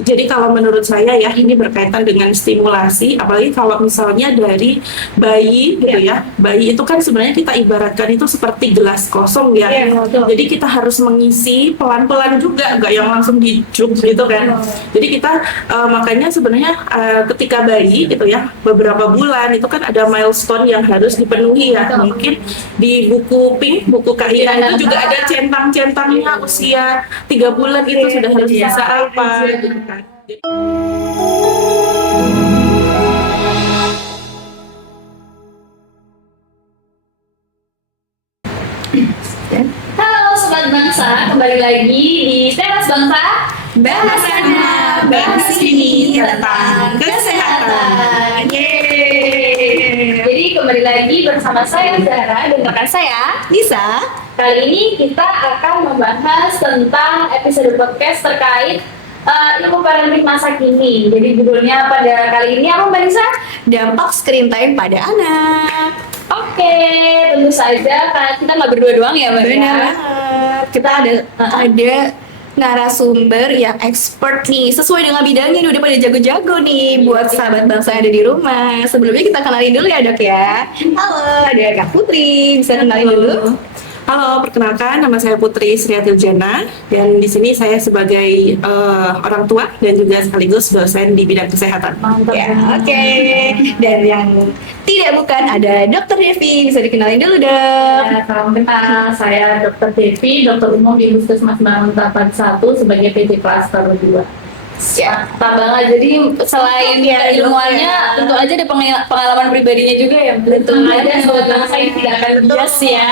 Jadi kalau menurut saya ya ini berkaitan dengan stimulasi, apalagi kalau misalnya dari bayi gitu ya. Bayi itu kan sebenarnya kita ibaratkan itu seperti gelas kosong ya. Jadi kita harus mengisi pelan-pelan juga, nggak yang langsung dijuk gitu kan. Jadi kita makanya sebenarnya ketika bayi gitu ya, beberapa bulan itu kan ada milestone yang harus dipenuhi ya. Mungkin di buku Pink, buku KIA itu juga ada centang-centangnya usia 3 bulan itu sudah harus bisa apa gitu kan. Halo Sobat Bangsa, kembali lagi di Teras Bangsa. Bahas sana, bahas sini tentang kesehatan. Yeay. Jadi kembali lagi bersama saya Zara dan rekan saya Lisa. Kali ini kita akan membahas tentang episode podcast terkait ilmu parenting masa kini. Jadi judulnya pada kali ini apa Mbak Lisa? Dampak screen time pada anak. Oke, tentu saja karena kita nggak berdua doang ya Mbak. Benar banget. Kita ada narasumber yang expert nih, sesuai dengan bidangnya nih, udah pada jago-jago nih buat sahabat bangsa yang ada di rumah. Sebelumnya kita kenalin dulu ya Dok ya. Halo, ada Kak Putri, bisa kenalin dulu? Halo, perkenalkan nama saya Putri Sriatil Jana dan di sini saya sebagai orang tua dan juga sekaligus dosen di bidang kesehatan. Mantap. Ya, oke. Dan yang tidak bukan ada Dokter Devi, bisa dikenalin dulu Dok. Ya, salam kenal, saya Dr. Devi, dokter umum di Puskesmas Banguntapan 1 sebagai PT Klaster 2. Ya. Mantap banget, jadi selain ilmuannya, tentu aja ada pengalaman pribadinya juga ya. Tentu aja sobat bangsa ini tidak akan bias ya.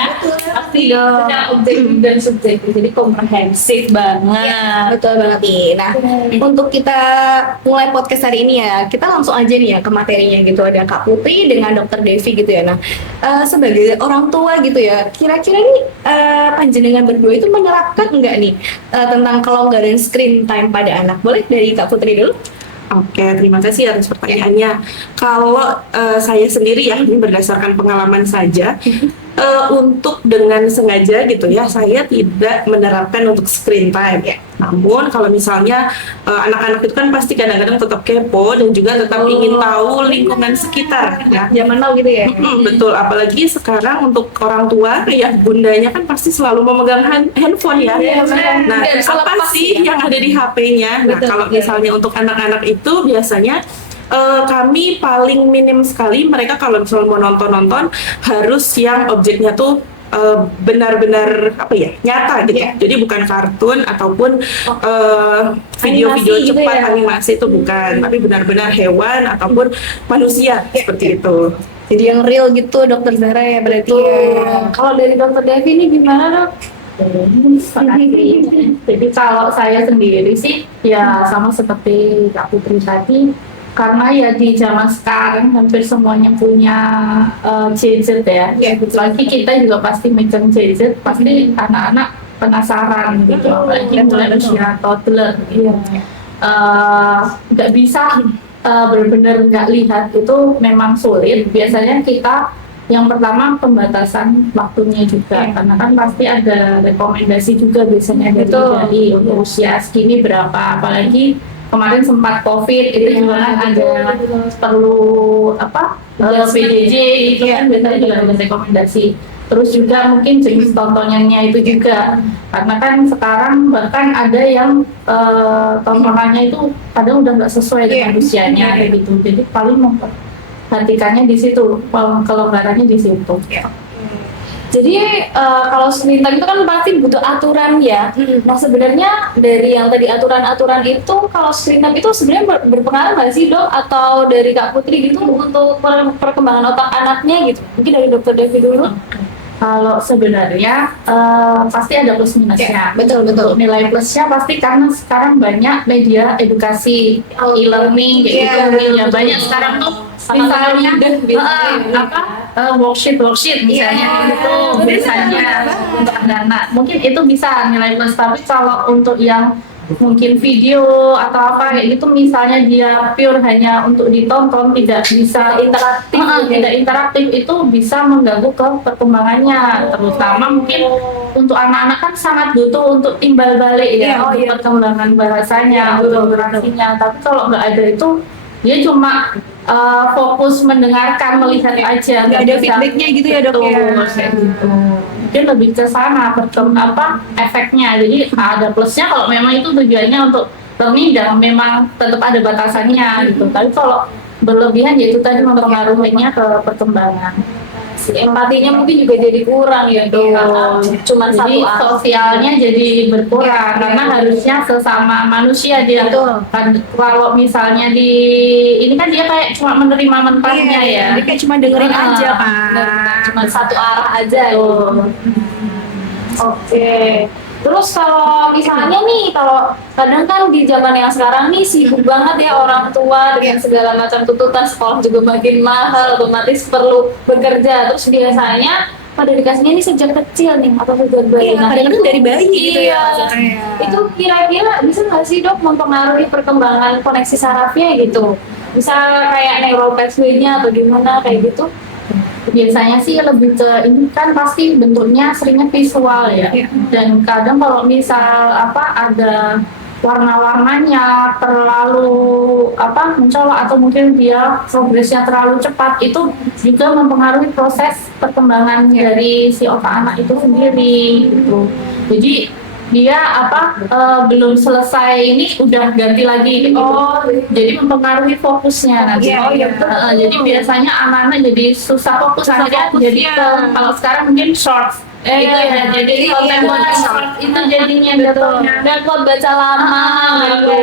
Pasti dong. Objektif dan subjektif, jadi komprehensif banget. Ya, betul banget nih. Nah, untuk kita mulai podcast hari ini ya, kita langsung aja nih ya ke materinya gitu. Ada Kak Putri dengan Dokter Devi gitu ya. Nah, sebagai orang tua gitu ya, kira-kira nih panjenengan berdua itu menerapkan enggak nih tentang kelonggaran screen time pada anak? Boleh dari Kak Putri dulu? Oke, terima kasih atas pertanyaannya. Kalau saya sendiri ya, ini berdasarkan pengalaman saja, untuk dengan sengaja gitu ya, saya tidak menerapkan untuk screen time. Namun kalau misalnya anak-anak itu kan pasti kadang-kadang tetap kepo dan juga tetap ingin tahu lingkungan sekitar. Ya. Zaman now gitu ya? Betul, apalagi sekarang untuk orang tua ya bundanya kan pasti selalu memegang handphone ya. Nah, Dan apa sih yang ada di HP-nya? Nah, kalau misalnya untuk anak-anak itu biasanya kami paling minim sekali mereka kalau misalnya mau nonton harus yang objeknya tuh benar-benar apa ya nyata gitu. Jadi bukan kartun ataupun video-video Animasi gitu cepat ya? animasi itu bukan, tapi benar-benar hewan ataupun manusia seperti itu. Jadi yang real gitu Dokter Zara ya berarti ya. Kalau dari Dokter Devi ini gimana Dok? Jadi kalau saya sendiri sih ya sama seperti Kak Putri tadi, karena ya di zaman sekarang hampir semuanya punya gadget ya. Lagi kita juga pasti megang gadget, pasti anak-anak penasaran gitu, apalagi mulai usia toddler gitu. Nggak bisa benar-benar nggak lihat itu memang sulit. Biasanya kita yang pertama pembatasan waktunya juga, karena kan pasti ada rekomendasi juga biasanya dari usia segini berapa, apalagi kemarin sempat COVID itu juga kan ada perlu PJJ itu kan biasanya juga ada rekomendasi. Terus juga mungkin jenis tontonannya itu juga, karena kan sekarang bahkan ada yang tontonannya itu kadang udah nggak sesuai dengan usianya kayak gitu. Jadi paling memperhatikannya di situ, kelonggarannya di situ. Jadi kalau screen time itu kan pasti butuh aturan ya. Nah sebenarnya dari yang tadi aturan-aturan itu, kalau screen time itu sebenarnya berpengaruh nggak sih Dok? Atau dari Kak Putri gitu untuk perkembangan otak anaknya gitu? Mungkin dari Dokter Devi dulu. Kalau sebenarnya pasti ada plus minusnya. Betul. Untuk nilai plusnya pasti karena sekarang banyak media edukasi, e-learning gitu. Ya banyak sekarang tuh misalnya worksheet misalnya itu biasanya untuk anak-anak. Mungkin itu bisa nilai plus, tapi kalau untuk yang mungkin video atau apa kayak gitu, misalnya dia pure hanya untuk ditonton, tidak bisa interaktif, tidak interaktif, itu bisa mengganggu ke perkembangannya, terutama mungkin untuk anak-anak kan sangat butuh untuk timbal balik ya, untuk perkembangan bahasanya, untuk berartinya. Tapi kalau nggak ada itu, dia cuma fokus mendengarkan, melihat aja. Nggak ada feedbacknya gitu ya, Dok, ya? Kayak gitu. Mungkin lebih ke sana efeknya. Jadi ada plusnya kalau memang itu tujuannya untuk learning dan memang tetap ada batasannya gitu. Tapi kalau berlebihan ya itu tadi mempengaruhinya ke perkembangan. Empatinya mungkin juga jadi kurang ya, Dok, karena cuma satu Jadi arah. sosialnya jadi berkurang karena harusnya sesama manusia dia. Kan kalau misalnya ini kan dia kayak cuma menerima mentahnya ya. Dia kayak cuma dengerin aja kan. Cuma satu arah aja Betul. Oke. Terus kalau misalnya nih, kalau kadang kan di zaman yang sekarang nih sibuk banget ya orang tua dengan segala macam tuntutan, sekolah juga makin mahal, otomatis perlu bekerja. Terus biasanya pada dikasihnya ini sejak kecil nih atau sejak bayi. Iya, kadang-kadang dari bayi gitu ya, maksudnya. Itu kira-kira bisa nggak sih, Dok, mempengaruhi perkembangan koneksi sarafnya gitu? Bisa kayak neural pathway-nya atau gimana kayak gitu? Biasanya sih lebih ke ini kan pasti bentuknya seringnya visual ya. Dan kadang kalau misal ada warna-warnanya terlalu mencolok atau mungkin dia progresnya terlalu cepat, itu juga mempengaruhi proses perkembangan dari si otak anak itu sendiri gitu. Jadi dia belum selesai ini udah ganti lagi gitu. Jadi mempengaruhi fokusnya nanti. Jadi biasanya anak-anak jadi susah fokus akhirnya jadi kalau sekarang mungkin short itu ya, jadi konten short itu jadinya Dan buat baca lama gitu.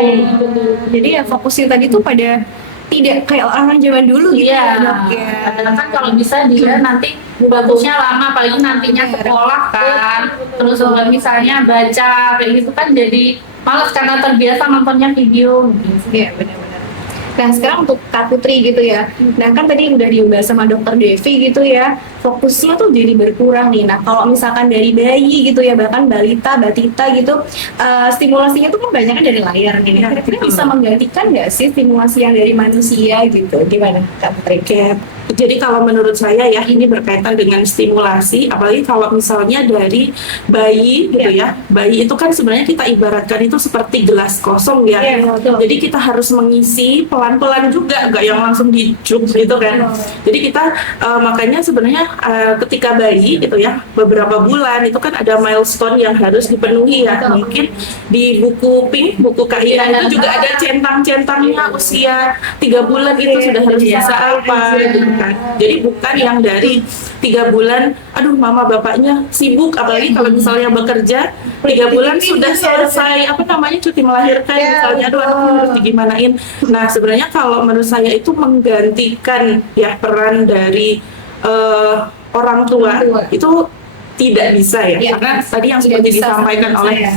Jadi ya fokusnya tadi tuh pada tidak kayak orang zaman dulu gitu ya, Dok, ya. Kadang kan kalau bisa dia nanti bagusnya lama, paling nantinya sekolah kan. Terus kalau misalnya baca kayak gitu kan jadi malas karena terbiasa nontonnya video. Iya, benar-benar. Nah, sekarang untuk Kak Putri gitu ya. Nah, kan tadi udah dibahas sama Dokter Devi gitu ya. Fokusnya tuh jadi berkurang nih. Nah, kalau misalkan dari bayi gitu ya, bahkan balita, batita gitu, stimulasinya tuh kebanyakan dari layar nih. Kira-kira bisa menggantikan nggak sih stimulasi yang dari manusia gitu? Gimana, Kak Putri? Jadi kalau menurut saya ya ini berkaitan dengan stimulasi, apalagi kalau misalnya dari bayi gitu ya. Bayi itu kan sebenarnya kita ibaratkan itu seperti gelas kosong ya. Jadi kita harus mengisi pelan-pelan juga, nggak yang langsung dijuk gitu kan. Jadi kita makanya sebenarnya ketika bayi gitu ya, beberapa bulan itu kan ada milestone yang harus dipenuhi ya. Mungkin di buku Pink, buku KIA itu juga ada centang-centangnya usia 3 bulan itu sudah harus bisa apa gitu kan. Jadi bukan yang dari 3 bulan, aduh mama bapaknya sibuk, apalagi kalau misalnya bekerja 3 bulan sudah selesai cuti melahirkan misalnya, aduh anaknya harus digimanain. Nah sebenarnya kalau menurut saya itu menggantikan ya peran dari orang tua itu tidak bisa ya, karena tadi yang seperti disampaikan oleh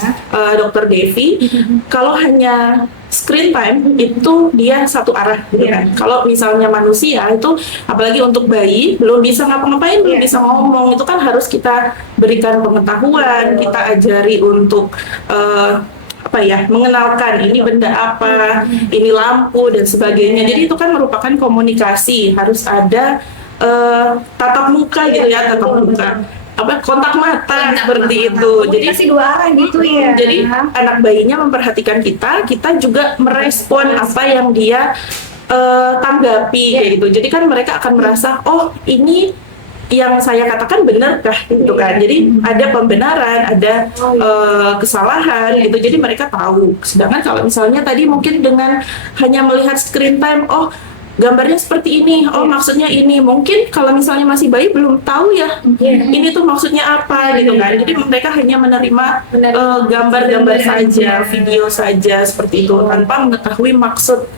Dokter Devi, kalau hanya screen time itu dia satu arah gitu kan. Kalau misalnya manusia itu, apalagi untuk bayi belum bisa ngapa-ngapain, belum bisa ngomong, itu kan harus kita berikan pengetahuan, kita ajari untuk mengenalkan ini benda apa, ini lampu dan sebagainya. Jadi itu kan merupakan komunikasi, harus ada tatap muka gitu ya, tatap muka. Kontak mata seperti itu. Jadi kasih 2 arah gitu ya. Jadi anak bayinya memperhatikan kita juga merespon apa yang dia tanggapi kayak gitu. Jadi kan mereka akan merasa, oh ini yang saya katakan benarkah gitu kan. Jadi ada pembenaran, ada kesalahan gitu. Jadi mereka tahu. Sedangkan kalau misalnya tadi mungkin dengan hanya melihat screen time, oh gambarnya seperti ini, oh maksudnya ini. Mungkin kalau misalnya masih bayi belum tahu ya, ini tuh maksudnya apa gitu kan. Jadi mereka hanya menerima gambar-gambar saja, video saja seperti itu, tanpa mengetahui maksud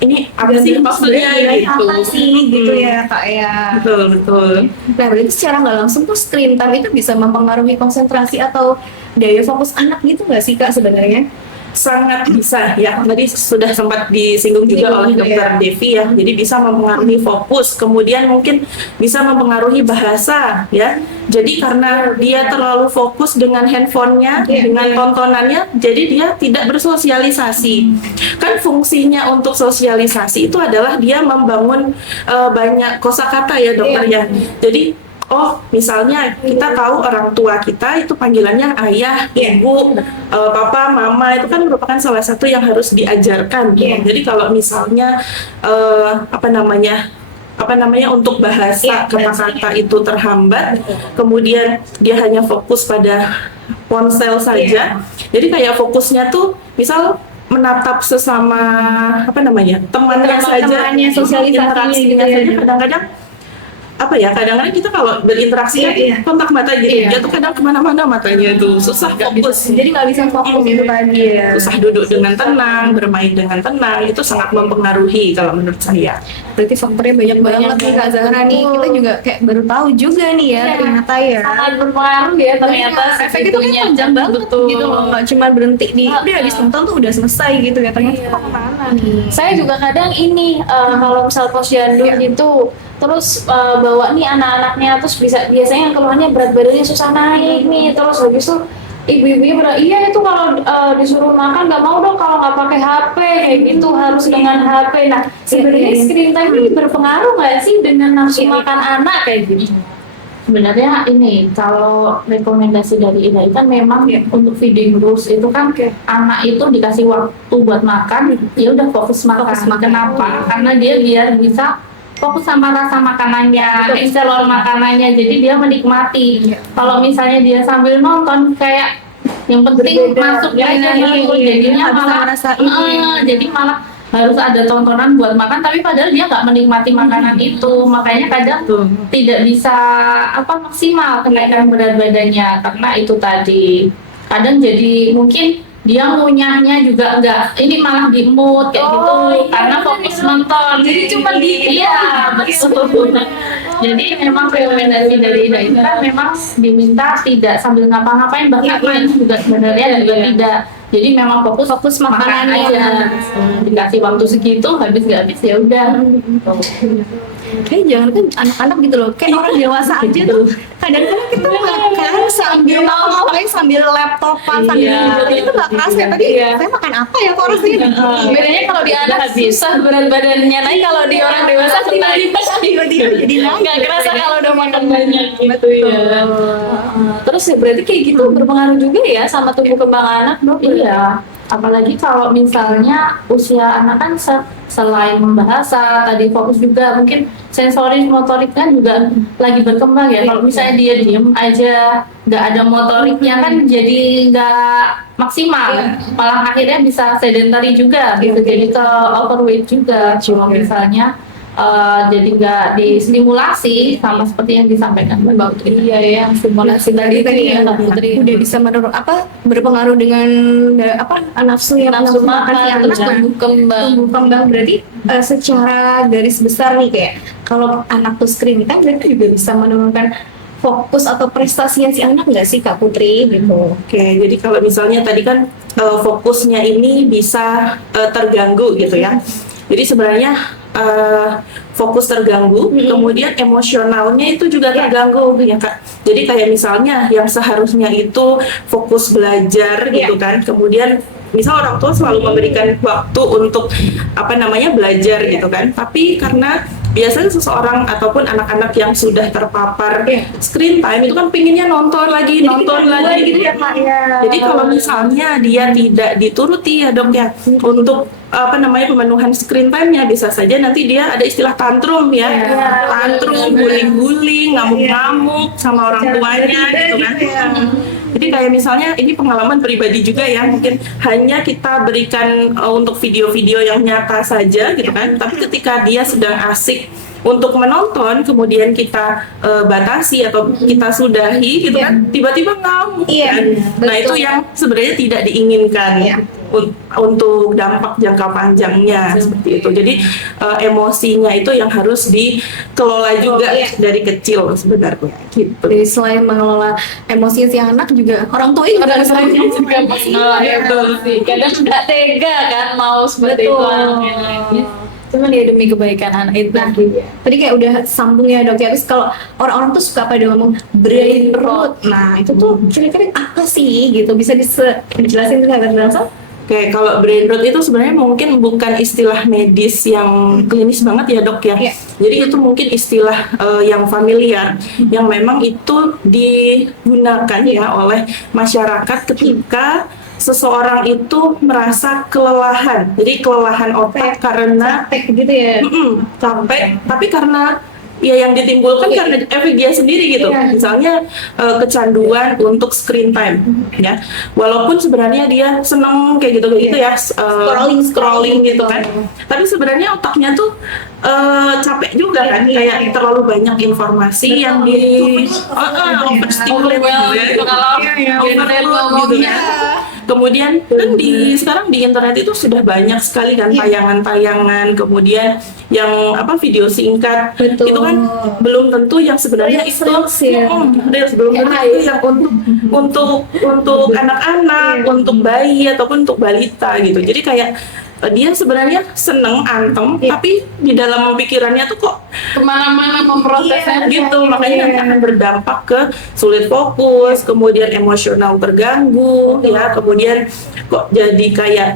ini apa sih maksudnya gitu. Apa sih gitu ya, Kak ya. Betul. Nah, berarti secara nggak langsung tuh screen time itu bisa mempengaruhi konsentrasi atau daya fokus anak gitu nggak sih, Kak, sebenarnya? Sangat bisa ya, tadi sudah sempat disinggung juga oleh Dokter Devi ya. Jadi bisa mempengaruhi fokus, kemudian mungkin bisa mempengaruhi bahasa ya. Jadi karena dia terlalu fokus dengan handphonenya, dengan tontonannya, jadi dia tidak bersosialisasi. Kan fungsinya untuk sosialisasi itu adalah dia membangun banyak kosakata ya, Dokter ya. Jadi misalnya kita tahu orang tua kita itu panggilannya ayah, ibu, papa, mama, itu kan merupakan salah satu yang harus diajarkan. Jadi kalau misalnya untuk bahasa kata-kata itu terhambat, kemudian dia hanya fokus pada ponsel saja. Jadi kayak fokusnya tuh misal menatap sesama temannya saja, sosialisasinya gitu interaksinya ya. saja kadang-kadang kadang-kadang kita kalau berinteraksi kontak mata gitu, dia tuh kadang kemana-mana matanya tuh susah fokus. Jadi nggak bisa fokus itu tadi ya. Susah duduk dengan tenang, bermain dengan tenang, itu sangat mempengaruhi kalau menurut saya. Berarti faktornya banyak banget nih Kak Zahra nih. Kita juga kayak baru tahu juga nih ya ternyata ya. Sangat berpengaruh ya ternyata. Efek itu kan panjang banget gitu loh, nggak cuma berhenti di udah habis nonton tuh udah selesai gitu ya. Ternyata kemana nih? Saya juga kadang ini kalau misal posyandu gitu, terus bawa nih anak-anaknya, terus biasanya yang keluhannya berat badannya susah naik nih, terus habis itu ibu-ibunya bilang iya itu kalau disuruh makan nggak mau dong kalau nggak pakai HP kayak gitu, harus dengan HP. Nah sebenarnya screen time ini berpengaruh nggak sih dengan nafsu makan anak kayak gitu? Sebenarnya ini kalau rekomendasi dari IDAI kan memang untuk feeding rules itu kan anak itu dikasih waktu buat makan, ya udah fokus makan. Kenapa? Karena dia biar bisa fokus sama rasa makanannya, explore makanannya, jadi dia menikmati. Kalau misalnya dia sambil nonton kayak yang penting masuk aja gitu, jadinya malah jadi malah harus ada tontonan buat makan, tapi padahal dia nggak menikmati makanan itu, makanya kadang tidak bisa maksimal kenaikan berat badannya karena itu tadi. Kadang jadi mungkin dia ngunyahnya juga enggak, ini malah di mood kayak gitu karena fokus nonton, jadi cuma betul. Jadi memang rekomendasi dari IDAI kan memang diminta tidak sambil ngapa-ngapain, bahkan main juga sebenarnya juga tidak. Jadi memang fokus makanannya aja. Dikasih waktu segitu, habis ya udah. Kayak jangan kan anak-anak gitu loh, kayak orang dewasa aja tuh. Kadang-kadang kita makan sambil ngapain, sambil laptopan, sambil itu nggak kerasa ya. Tadi saya makan apa ya kok rasanya? Bedanya kalau di anak susah berat badannya naik, kalau di orang dewasa Tiba-tiba jadi nggak kerasa kalau udah makan banyak gitu ya. Terus ya berarti kayak gitu berpengaruh juga ya sama tumbuh kembang anak, dok? Iya, apalagi kalau misalnya usia anak kan selain membahasa, tadi fokus juga mungkin sensoris motorik kan juga lagi berkembang ya. Kalau misalnya dia diem aja, nggak ada motoriknya kan jadi nggak maksimal, malah akhirnya bisa sedentary juga, bisa jadi ke overweight juga. Cuma misalnya jadi nggak distimulasi sama seperti yang disampaikan Mbak Putri. Iya ya, stimulasi tadi ya Mbak Putri udah bisa berpengaruh dengan nafsu makan si anak, tumbuh kembang. berarti secara garis besar nih kayak kalau anak tuh screen time berarti juga bisa menurunkan fokus atau prestasinya si anak nggak sih Kak Putri gitu? Oke, jadi kalau misalnya tadi kan fokusnya ini bisa terganggu gitu ya. Jadi sebenarnya fokus terganggu, kemudian emosionalnya itu juga terganggu ya Kak. Jadi kayak misalnya yang seharusnya itu fokus belajar gitu kan, kemudian misal orang tua selalu memberikan waktu untuk belajar gitu kan, tapi karena biasanya seseorang ataupun anak-anak yang sudah terpapar screen time itu kan pinginnya nonton lagi gitu ya Kak. Jadi kalau misalnya dia tidak dituruti ya dok ya untuk pemenuhan screen time-nya, bisa saja nanti dia ada istilah tantrum ya, tantrum, guling-guling, ngamuk-ngamuk sama orang tuanya gitu kan. Jadi kayak misalnya ini pengalaman pribadi juga ya, mungkin hanya kita berikan untuk video-video yang nyata saja gitu kan, tapi ketika dia sedang asik untuk menonton, kemudian kita batasi atau kita sudahi gitu kan, tiba-tiba ngamuk kan. Nah itu yang sebenarnya tidak diinginkan untuk dampak jangka panjangnya seperti itu. Jadi emosinya itu yang harus dikelola juga dari kecil sebenarnya gitu. Jadi selain mengelola emosi si anak juga orang tua juga harus juga itu sih. Kadang nggak tega kan mau seperti itu anaknya. Cuman ya demi kebaikan anak itu. Tadi kayak udah sambung ya dok ya. Terus kalau orang-orang tuh suka pada ngomong brain rot. Nah itu tuh kira-kira apa sih gitu? Bisa dijelasin ke sahabat Belsa? Oke, kalau brain rot itu sebenarnya mungkin bukan istilah medis yang klinis banget ya dok ya. Iya. Jadi itu mungkin istilah yang familiar, yang memang itu digunakan ya oleh masyarakat ketika seseorang itu merasa kelelahan. Jadi kelelahan otak karena Capek gitu ya. capek, tapi karena ya yang ditimbulkan karena efek dia sendiri gitu. Misalnya kecanduan untuk screen time ya. Walaupun sebenarnya dia seneng kayak gitu ya, scrolling gitu kan. Tapi sebenarnya otaknya tuh capek juga kan, kayak terlalu banyak informasi yang di overstimulate gitu ya. Overload gitu ya. Kemudian kan sekarang di internet itu sudah banyak sekali kan tayangan-tayangan, kemudian yang video singkat. Betul. Itu kan belum tentu yang sebenarnya itu Reels belum tentu itu yang untuk anak-anak, untuk bayi ataupun untuk balita gitu. Jadi kayak dia sebenarnya seneng antem, tapi di dalam pikirannya tuh kok Kemana-mana memprosesnya gitu, makanya nanti akan berdampak ke sulit fokus, kemudian emosional terganggu, ya, kemudian kok jadi kayak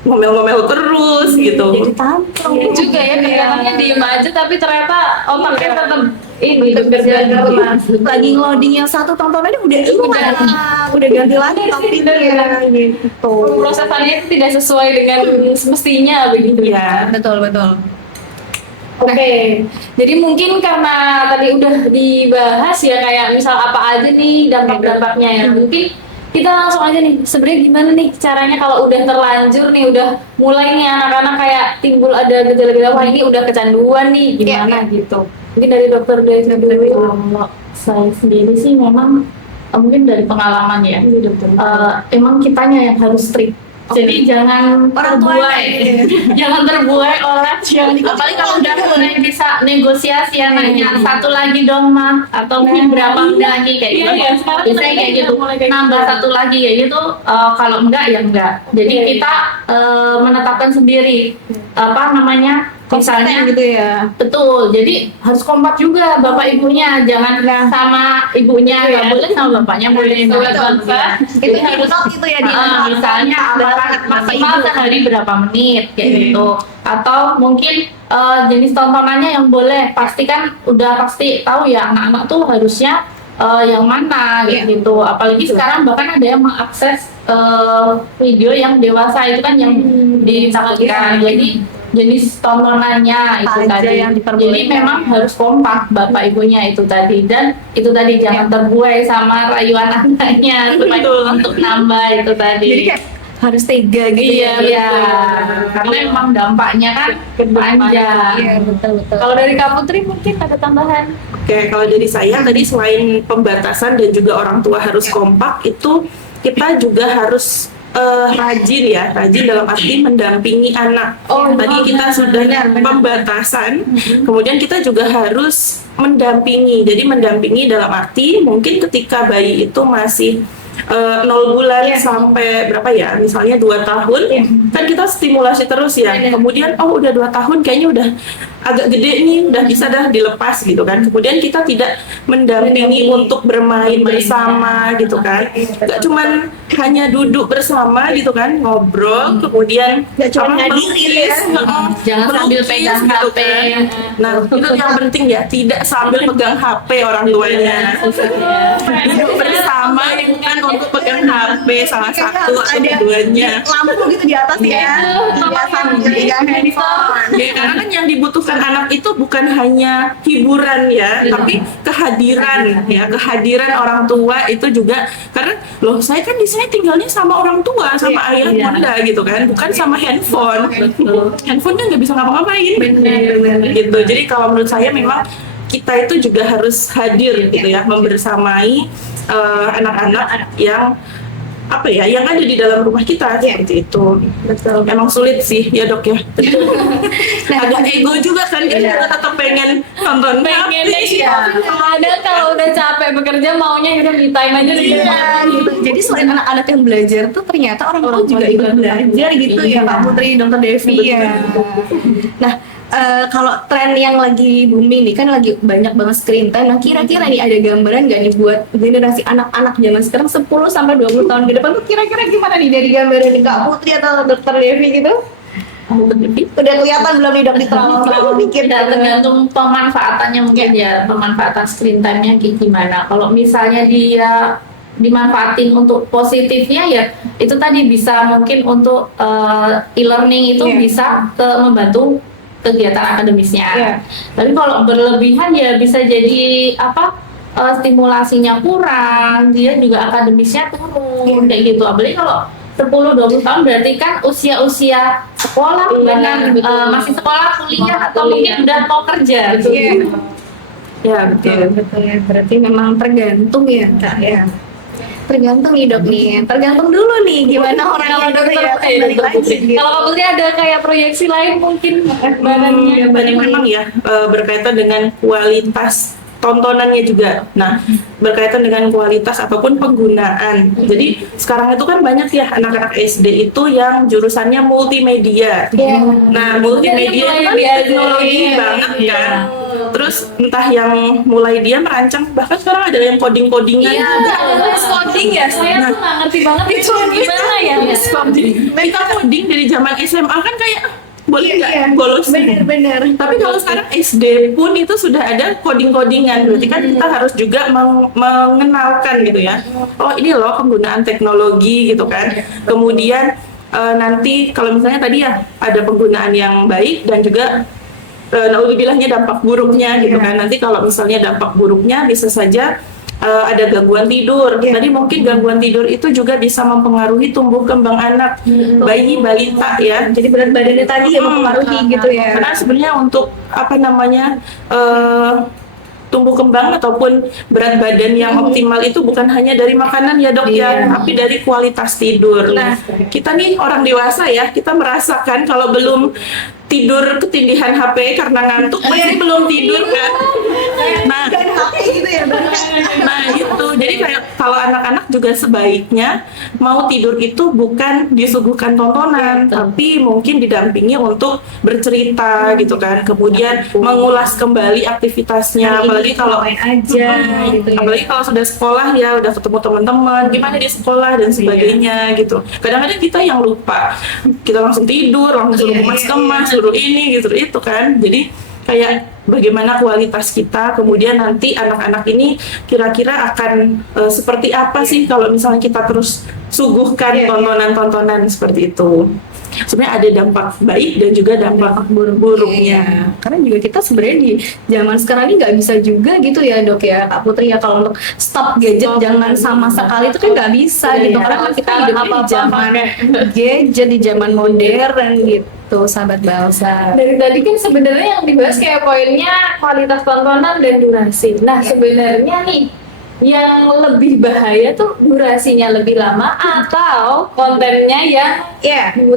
ngomel-ngomel terus gitu. Jadi tantrum juga ya, kelihatannya diem aja tapi ternyata otaknya tetap ini bekerja keras. lagi ngeloading yang satu tontonannya udah ganti lagi topiknya gitu. Pemrosesannya itu tidak sesuai dengan semestinya begitu Ya. Betul. Oke, jadi mungkin karena tadi udah dibahas ya kayak misal apa aja nih dampak-dampaknya ya. Mungkin kita langsung aja nih, sebenarnya gimana nih caranya kalau udah terlanjur nih, udah mulai nih anak-anak kayak timbul ada gejala-gejala, wah ini udah kecanduan nih, gimana gitu. Mungkin dari dokter Devi dulu. Kalau saya sendiri sih memang mungkin dari pengalaman ya, emang kitanya yang harus strict. Jadi jangan Orang tua terbuai, jangan terbuai oleh apalagi kalau udah mulai bisa negosiasi anaknya, satu lagi dong mah, atau mungkin berapa lagi kayak gitu. Biasanya kayak gitu, nambah satu lagi ya gitu. Kalau enggak ya enggak. Jadi kita menetapkan sendiri misalnya gitu ya. betul, jadi harus kompak juga bapak ibunya, jangan sama ibunya nggak boleh, sama bapaknya boleh. Itu harus gitu ya di misalnya maksimal sehari berapa menit kayak gitu, atau mungkin jenis tontonannya yang boleh, pasti pasti tahu ya anak-anak tuh harusnya yang mana gitu. Apalagi sekarang bahkan ada yang mengakses video yang dewasa itu kan yang ditakutkan. Jadi jenis tontonannya itu tadi yang jadi memang harus kompak bapak ibunya itu tadi, dan itu tadi jangan terbuai sama rayuan anaknya supaya untuk nambah itu tadi. Jadi kayak harus tega gitu Iya, karena memang dampaknya kan panjang. Iya, betul. Kalau dari Kak Putri mungkin ada tambahan? Oke, kalau dari saya tadi selain pembatasan dan juga orang tua harus kompak, itu kita juga harus rajin dalam arti mendampingi anak. Tadi kita sudah pembatasan, kemudian kita juga harus mendampingi. Jadi mendampingi dalam arti mungkin ketika bayi itu masih 0 bulan sampai berapa ya, misalnya 2 tahun, kan kita stimulasi terus ya. Kemudian udah 2 tahun kayaknya udah agak gede nih, udah bisa dah dilepas gitu kan. Kemudian kita tidak mendampingi untuk bermain bersama gitu kan. Gak cuman hanya duduk bersama gitu kan, ngobrol, kemudian Jangan sambil pegang HP. Nah, itu yang penting ya, tidak sambil pegang HP orang tuanya. Duduk bersama bukan untuk pegang HP salah satu atau keduanya. Lampu gitu di atas ya. Iya, sambil pegang handphone. Ya, karena kan yang dibutuhkan anak itu bukan hanya hiburan ya, tapi kehadiran orang tua itu juga. Karena saya kan di sini tinggalnya sama orang tua, sama ayah bunda gitu kan, bukan sama handphone. Handphone kan nggak bisa ngapa-ngapain. Gitu. Jadi kalau menurut saya memang kita itu juga harus hadir gitu ya, membersamai anak-anak yang yang ada di dalam rumah kita seperti itu. Betul. Emang sulit sih ya dok ya. Agak ego juga kan, kita tetap pengen nonton. Ada kalau udah capek bekerja maunya gitu me time aja di rumah. Gitu. Jadi selain anak-anak yang belajar tuh ternyata orang tua juga ikut belajar gitu ya Kak Putri, Dokter Devi ya. Nah, kalau tren yang lagi booming nih kan lagi banyak banget screen time. Nah, kira-kira nih ada gambaran nggak nih buat generasi anak-anak zaman sekarang 10 sampai 20 tahun ke depan tuh kira-kira gimana nih dari gambaran Kak Putri atau Dokter Devi gitu? Udah kelihatan belum nih Dok di terlalu mikir Tergantung pemanfaatannya mungkin ya, pemanfaatan screen time-nya kayak gimana. Kalau misalnya dia dimanfaatin untuk positifnya ya itu tadi bisa mungkin untuk e-learning itu bisa membantu kegiatan akademisnya. Tapi kalau berlebihan ya bisa jadi stimulasinya kurang, dia juga akademisnya turun kayak gitu. Apalagi kalau 10-20 tahun berarti kan usia-usia sekolah dengan masih sekolah, kuliah atau mungkin udah mau kerja gitu. Ya betul. Betul ya, berarti memang tergantung ya Kak ya. Tergantung nih Dok nih, tergantung dulu nih gimana orang yang dokter ya kembali lagi gitu. Kalau Kak Putri ada kayak proyeksi lain mungkin Yang tadi memang ya berkaitan dengan kualitas tontonannya juga. Nah, berkaitan dengan kualitas ataupun penggunaan. Jadi sekarang itu kan banyak ya anak-anak SD itu yang jurusannya multimedia. Nah, multimedia itu kan teknologi banget kan. Terus entah yang mulai dia merancang, bahkan sekarang ada yang coding-codingan. coding ya, saya tuh nggak ngerti banget itu gimana ya. Kita coding dari zaman SMA kan kayak boleh nggak bolos? Bener-bener. Tapi kalau sekarang SD pun itu sudah ada coding-codingan, berarti kan kita harus juga mengenalkan gitu ya. Oh ini loh penggunaan teknologi gitu kan. Kemudian nanti kalau misalnya tadi ya ada penggunaan yang baik dan juga naudzubilahnya dampak buruknya gitu kan. Nanti kalau misalnya dampak buruknya bisa saja ada gangguan tidur. Tadi mungkin gangguan tidur itu juga bisa mempengaruhi tumbuh kembang anak bayi balita ya. Jadi berat badannya tadi ya mempengaruhi gitu ya. Karena sebenarnya untuk tumbuh kembang ataupun berat badan yang optimal itu bukan hanya dari makanan ya Dok ya, tapi dari kualitas tidur. Nah, kita nih orang dewasa ya, kita merasakan kalau belum tidur ketindihan HP karena ngantuk masih belum tidur kan. Nah, itu. Jadi kayak kalau anak-anak juga sebaiknya mau tidur itu bukan disuguhkan tontonan, tapi mungkin didampingi untuk bercerita gitu kan. Kemudian mengulas kembali aktivitasnya, apalagi kalau apalagi kalau sudah sekolah ya, udah ketemu teman-teman, gimana di sekolah dan sebagainya gitu. Kadang-kadang kita yang lupa, kita langsung tidur, langsung kemas-kemas, suruh ini gitu itu kan. Jadi kayak bagaimana kualitas kita, kemudian nanti anak-anak ini kira-kira akan seperti apa sih kalau misalnya kita terus suguhkan tontonan-tontonan seperti itu. Sebenarnya ada dampak baik dan juga dampak buruknya. Karena juga kita sebenarnya di zaman sekarang ini nggak bisa juga gitu ya Dok ya Kak Putri ya, kalau untuk stop gadget jangan sama sekali itu kan nggak bisa gitu, karena kita hidupnya di zaman gadget, di zaman modern gitu sahabat Balsa. Dari tadi kan sebenarnya yang dibahas kayak poinnya kualitas tontonan dan durasi. Nah sebenarnya nih yang lebih bahaya tuh durasinya lebih lama atau kontennya yang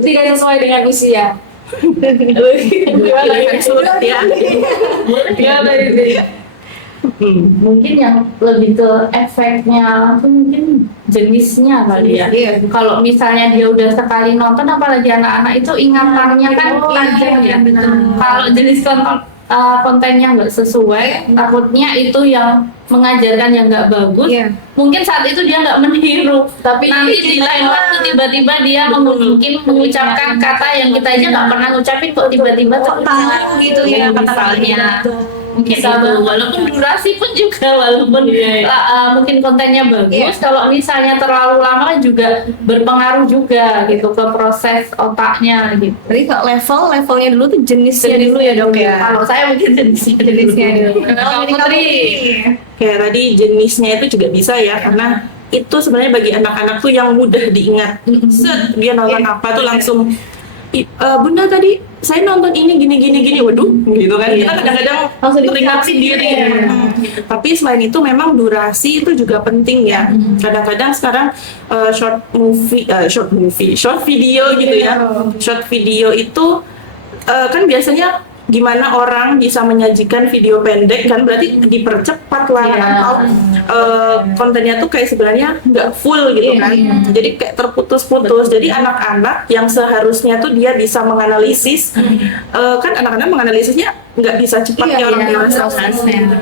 tidak sesuai dengan usia. Pilihan sulit ya. Mungkin yang lebih ke efeknya tuh mungkin jenisnya kali ya. Kalau misalnya dia udah sekali nonton, apalagi anak-anak itu ingatannya kan tajam ya. Kalau jenis kontennya nggak sesuai, takutnya itu yang mengajarkan yang nggak bagus. Mungkin saat itu dia nggak meniru, tapi nanti di lain waktu tiba-tiba dia mungkin mengucapkan kata yang kita aja nggak pernah ngucapin, kok tiba-tiba tahu gitu ya kata-katanya. Mungkin itu, walaupun durasi pun juga walaupun mungkin kontennya bagus, kalau misalnya terlalu lama juga berpengaruh juga gitu ke proses otaknya gitu. Jadi levelnya dulu tuh jenisnya dulu ya Dok ya. Kalau saya mungkin jenisnya dulu. Kalau Putri kayak tadi jenisnya itu juga bisa ya, karena itu sebenarnya bagi anak-anak tuh yang mudah diingat. Set dia nonton apa tuh langsung Bunda tadi saya nonton ini gini, waduh gitu kan. Kita kadang-kadang teringat sendiri. Tapi selain itu memang durasi itu juga penting ya. Kadang-kadang sekarang short video gitu ya. Short video itu kan biasanya gimana orang bisa menyajikan video pendek kan, berarti dipercepat lah atau kontennya tuh kayak sebenarnya nggak full gitu kan, jadi kayak terputus-putus. Jadi anak-anak yang seharusnya tuh dia bisa menganalisis, kan anak-anak menganalisisnya nggak bisa cepat kayak orang dewasa kan,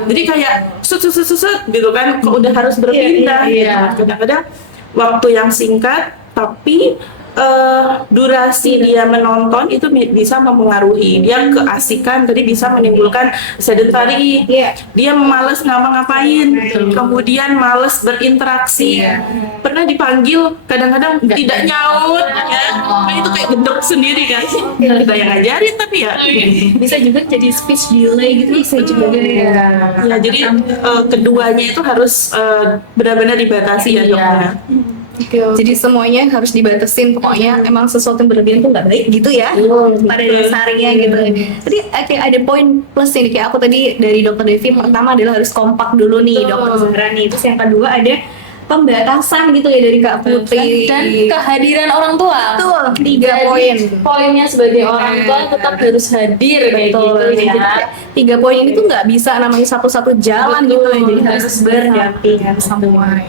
jadi kayak sut gitu kan, kok udah harus berpindah. Kadang-kadang waktu yang singkat tapi durasi dia menonton itu bisa mempengaruhi dia keasikan, tadi bisa menimbulkan sedentary, dia malas ngapa-ngapain, kemudian malas berinteraksi, pernah dipanggil kadang-kadang tidak nyaut ya, nah, itu kayak gendek sendiri kan, kita yang ngajarin tapi ya Bisa juga jadi speech delay gitu, bisa juga. ya jadi keduanya itu harus benar-benar dibatasi ya dokter. Jadi semuanya harus dibatasin, pokoknya emang sesuatu yang berlebihan tuh nggak baik gitu ya pada dasarnya gitu. Tadi kayak ada poin plus nih, kayak aku tadi dari Dokter Devi, pertama adalah harus kompak dulu nih Dokter Zahra nih, terus yang kedua ada pembatasan gitu ya dari Kak Putri dan kehadiran orang tua. Betul, 3 Jadi, poin. poinnya sebagai orang tua tetap harus hadir kayak gitu ya. 3 poin ini tuh nggak bisa namanya satu-satu jalan gitu ya, jadi harus berdampingan semua.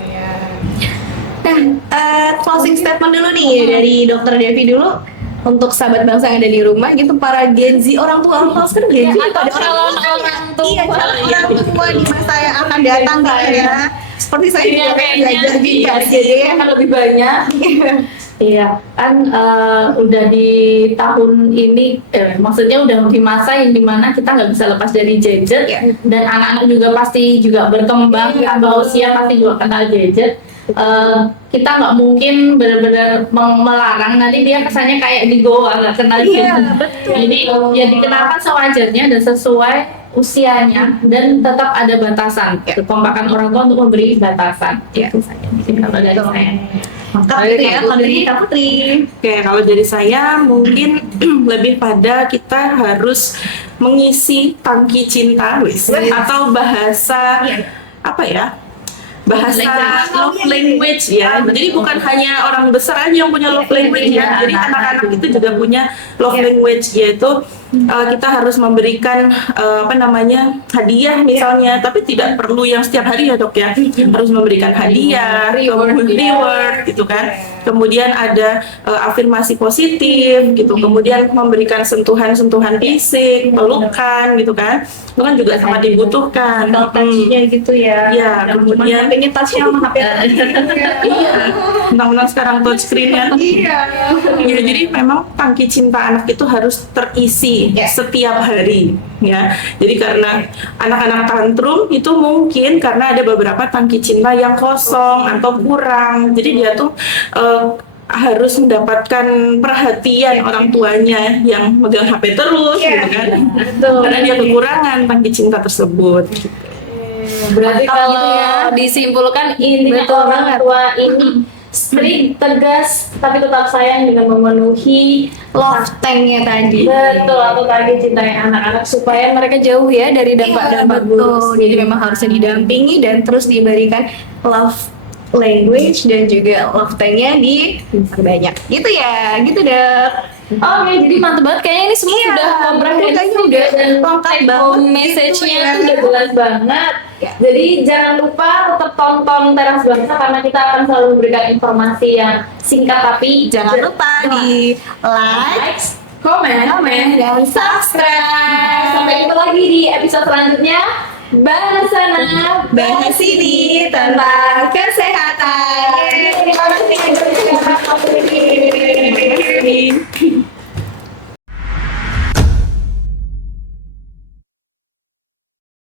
Nah, closing statement dulu nih dari Dokter Devi dulu untuk sahabat bangsa yang ada di rumah gitu, para Gen Z, orang tua sekarang Gen Z Atau ada calon orang tua. iya, calon orang tua di masa yang akan datang gitu ya. Seperti saya juga belajar di KCD akan lebih banyak. Iya, kan udah di tahun ini, maksudnya udah di masa yang dimana kita nggak bisa lepas dari gadget, dan anak-anak juga pasti juga berkembang, atau usia pasti juga kenal gadget. Kita nggak mungkin benar-benar melarang, nanti dia kesannya kayak di Goa nggak kenal gadget. Jadi ya dikenakan sewajarnya dan sesuai usianya, dan tetap ada batasan. Kekompakan orang tua untuk memberi batasan. Itu saja kalau dari saya. Kalau dari Kak Putri. Oke, kalau dari saya mungkin lebih pada kita harus mengisi tangki cinta, atau bahasa apa ya? Bahasa love language ya. Jadi bukan hanya orang besar aja yang punya love language ya. Jadi anak-anak itu juga punya love language, yaitu kita harus memberikan hadiah misalnya, tapi tidak perlu yang setiap hari ya dok ya. Harus memberikan hadiah, reward gitu kan. Kemudian ada afirmasi positif gitu. Kemudian memberikan sentuhan-sentuhan fisik, pelukan gitu kan. Itu kan juga sangat dibutuhkan. Touch-nya gitu ya. Iya, kemudian HP-nya touch-nya sama HP. iya, undang-undang sekarang touchscreen ya. Iya. Ya, jadi memang tangki cinta anak itu harus terisi setiap hari ya. Jadi karena anak-anak tantrum itu mungkin karena ada beberapa tangki cinta yang kosong atau kurang. Jadi dia tuh harus mendapatkan perhatian orang tuanya yang megang HP terus gitu kan. Karena dia kekurangan tangki cinta tersebut. Berarti Mantap kalau gitu ya. disimpulkan intinya Betul orang banget. tua ini strict, tegas, tapi tetap sayang dengan memenuhi Love tank-nya tadi. betul atau tadi cintai anak-anak supaya mereka jauh ya dari dampak-dampak buruk. Jadi memang harusnya didampingi dan terus diberikan love language dan juga love tank-nya diperbanyak. Gitu ya, gitu dok. Oke, jadi mantep banget kayaknya ini semua sudah komprehensif udah dan lengkap take banget home gitu message-nya ya. itu udah jelas banget. Jadi jangan lupa tetap tonton Teras Bangsa karena kita akan selalu memberikan informasi yang singkat tapi Jangan lupa di like, komen, dan subscribe. Sampai jumpa lagi di episode selanjutnya. Bahas sana, Bahas ini tentang kesehatan. Terima kasih.